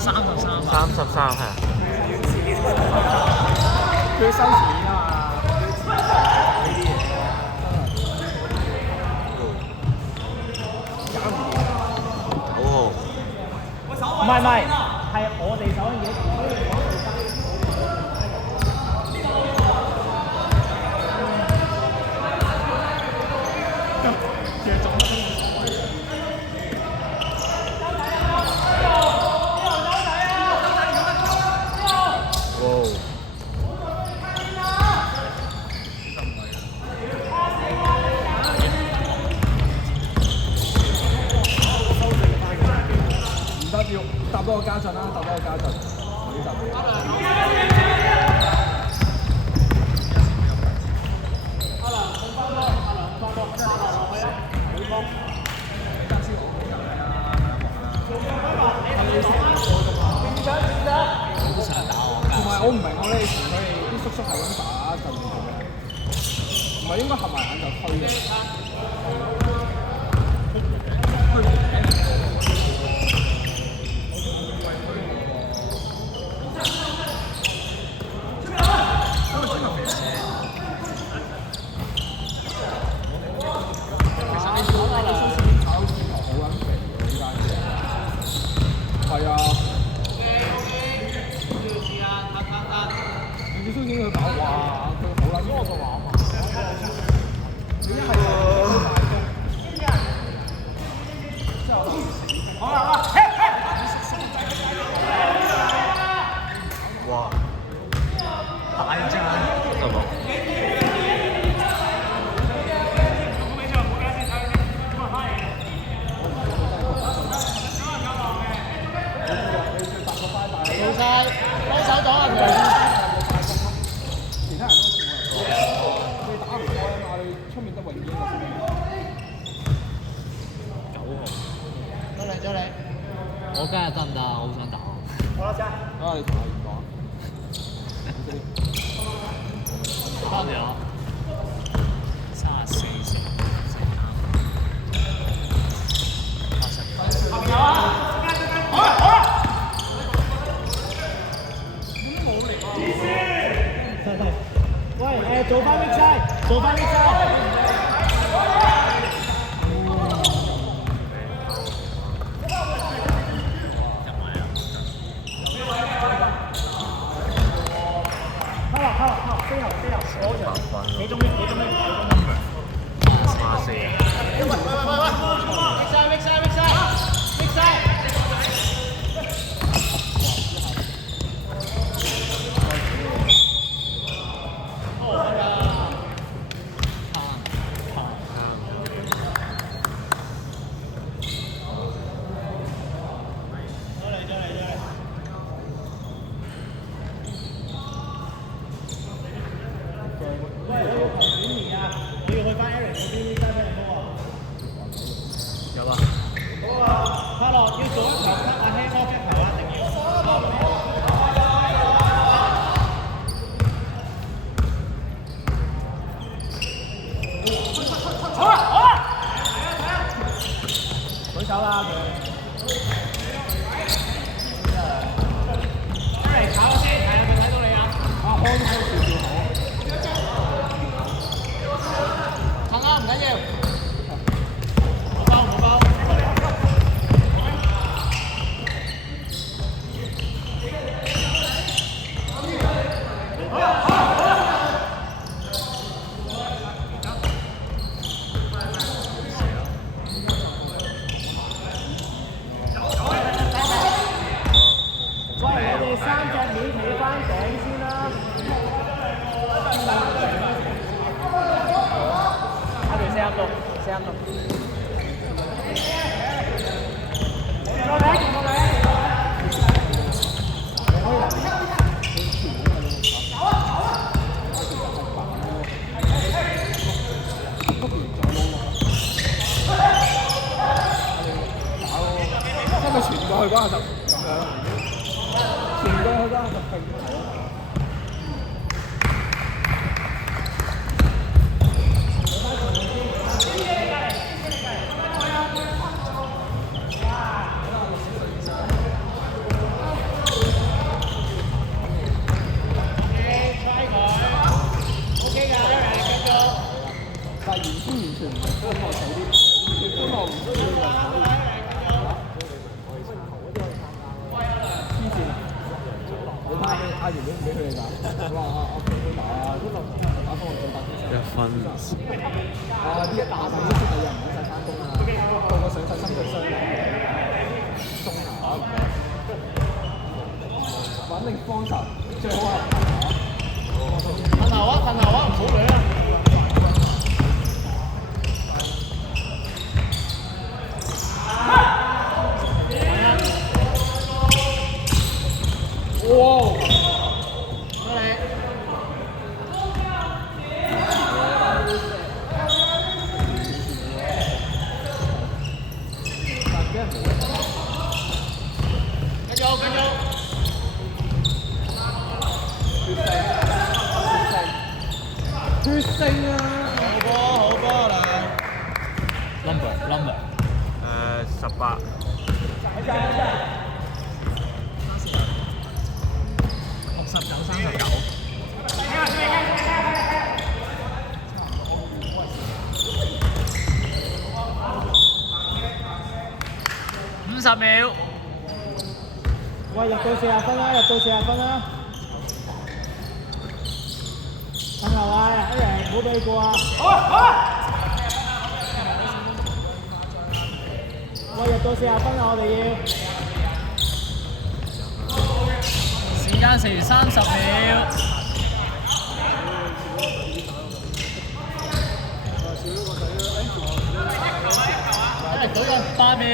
33係。佢收錢啊嘛，呢啲嘢搞唔掂。哦，唔係，係我哋手嘅嘢，所以講到唔得要搭多個家陣啦，搭多個家陣，我呢集。同埋我唔明我呢以前佢哋啲叔叔係咁打就唔做嘅，唔係應該合埋眼就推嘅。係啊，你知蘇先佢搞哇，佢好撚多個話嘛。你一係好啦，哇！大隻啊！得冇？老細幫手擋下佢。其他人都似我嚟講，你打唔開啊嘛，你出面得泳衣個先。9號。咗你。我今日得唔得啊？好想打啊！好啦，先。啊，你同阿源講。打咗34成。喂，做翻 mix side，做翻 mix side。靠，飛後，幾鐘 mix 34。喂，mix side。有啊。快樂要做一球卡阿 hand off 一球啊，一定要。好啦，舉手啦佢。嚟炒先，係啊，佢睇到你啊。阿康喺度笑好。行啊，唔緊要。冇包。喂，我哋3隻面企翻頂先啦。我哋4度。因為傳過去嗰下就咁樣，傳過去嗰下就平。原本唔俾佢哋打，佢話我俾佢打，嗰度打幫我做打1分。呢一打就一出嚟又唔使曬翻工啊，個個上晒身對雙中下，穩定方頭，最好係騰頭啊，唔好亂啊！哇！血性啊！好波啦 number 18。69 39。50秒。喂，入到40分啦，趁後啊，一贏唔好俾佢過啊！喂，入到40分啦，我哋要。時間剩30秒。8秒。